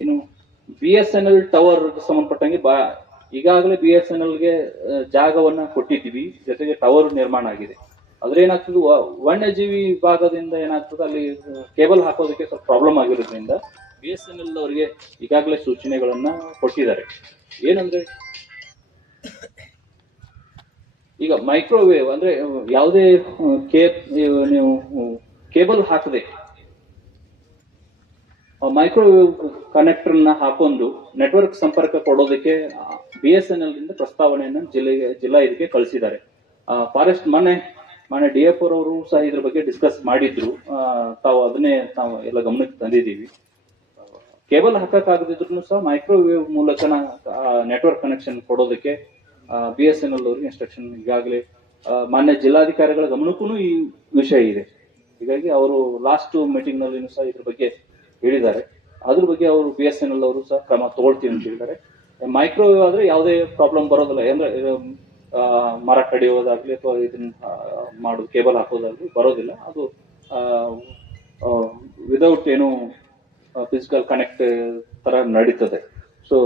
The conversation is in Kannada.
ಇನ್ನು B S N L tower ಸಂಬಂಧಪಟ್ಟಂಗೆ ಬಾ, ಈಗಾಗಲೇ ಬಿ ಎಸ್ ಎನ್ ಎಲ್ಗೆ ಜಾಗವನ್ನ ಕೊಟ್ಟಿದ್ದೀವಿ. ಜೊತೆಗೆ ಟವರ್ ನಿರ್ಮಾಣ ಆಗಿದೆ. ಆದ್ರೆ ಏನಾಗ್ತದೆ ವನ್ಯಜೀವಿ ಭಾಗದಿಂದ ಏನಾಗ್ತದೆ, ಅಲ್ಲಿ ಕೇಬಲ್ ಹಾಕೋದಕ್ಕೆ ಸ್ವಲ್ಪ ಪ್ರಾಬ್ಲಮ್ ಆಗಿರೋದ್ರಿಂದ ಬಿ ಎಸ್ ಎನ್ ಎಲ್ ಅವರಿಗೆ ಈಗಾಗಲೇ ಸೂಚನೆಗಳನ್ನ ಕೊಟ್ಟಿದ್ದಾರೆ. ಏನಂದ್ರೆ, ಈಗ ಮೈಕ್ರೋವೇವ್ ಅಂದ್ರೆ ಯಾವುದೇ ಕೇ ನೀವು ಕೇಬಲ್ ಹಾಕದೆ ಮೈಕ್ರೋವೇವ್ ಕನೆಕ್ಟರ್ನ ಹಾಕೊಂಡು ನೆಟ್ವರ್ಕ್ ಸಂಪರ್ಕ ಕೊಡೋದಕ್ಕೆ ಬಿ ಎಸ್ ಎನ್ ಎಲ್ ಇಂದ ಪ್ರಸ್ತಾವನೆಯನ್ನು ಜಿಲ್ಲೆಗೆ ಜಿಲ್ಲಾ ಇದಕ್ಕೆ ಕಳಿಸಿದ್ದಾರೆ. ಫಾರೆಸ್ಟ್ ಮನೆ ಮನೆ ಡಿ ಎಫ್ ಅವರು ಸಹ ಇದ್ರ ಬಗ್ಗೆ ಡಿಸ್ಕಸ್ ಮಾಡಿದ್ರು. ತಾವು ಅದನ್ನೇ ತಾವು ಎಲ್ಲ ಗಮನಕ್ಕೆ ತಂದಿದ್ದೀವಿ. ಕೇಬಲ್ ಹಾಕಕ್ಕಾಗದಿದ್ರು ಸಹ ಮೈಕ್ರೋವೇವ್ ಮೂಲಕ ನೆಟ್ವರ್ಕ್ ಕನೆಕ್ಷನ್ ಕೊಡೋದಕ್ಕೆ ಬಿ ಎಸ್ ಎನ್ ಎಲ್ ಅವರಿಗೆ ಇನ್ಸ್ಟ್ರಕ್ಷನ್ ಈಗಾಗಲೇ ಮಾನ್ಯ ಜಿಲ್ಲಾಧಿಕಾರಿಗಳ ಗಮನಕ್ಕೂ ಈ ವಿಷಯ ಇದೆ. ಹೀಗಾಗಿ ಅವರು ಲಾಸ್ಟ್ ಮೀಟಿಂಗ್ನಲ್ಲಿ ಸಹ ಇದ್ರ ಬಗ್ಗೆ ಹೇಳಿದ್ದಾರೆ. ಅದ್ರ ಬಗ್ಗೆ ಅವರು ಬಿ ಎಸ್ ಎನ್ ಎಲ್ ಅವರು ಸಹ ಕ್ರಮ ತಗೊಳ್ತೀವಿ ಅಂತ ಹೇಳಿದ್ದಾರೆ. ಮೈಕ್ರೋವೇವ್ ಆದ್ರೆ ಯಾವುದೇ ಪ್ರಾಬ್ಲಮ್ ಬರೋದಿಲ್ಲ. ಅಂದ್ರೆ ಮರ ಕಡಿಯೋದಾಗ್ಲಿ ಅಥವಾ ಇದನ್ನ ಮಾಡೋದು ಕೇಬಲ್ ಹಾಕೋದಾಗ್ಲಿ ಬರೋದಿಲ್ಲ. ಅದು ವಿದೌಟ್ ಏನು ಫಿಸಿಕಲ್ ಕನೆಕ್ಟ್ ತರ ನಡೀತದೆ. ಸೊ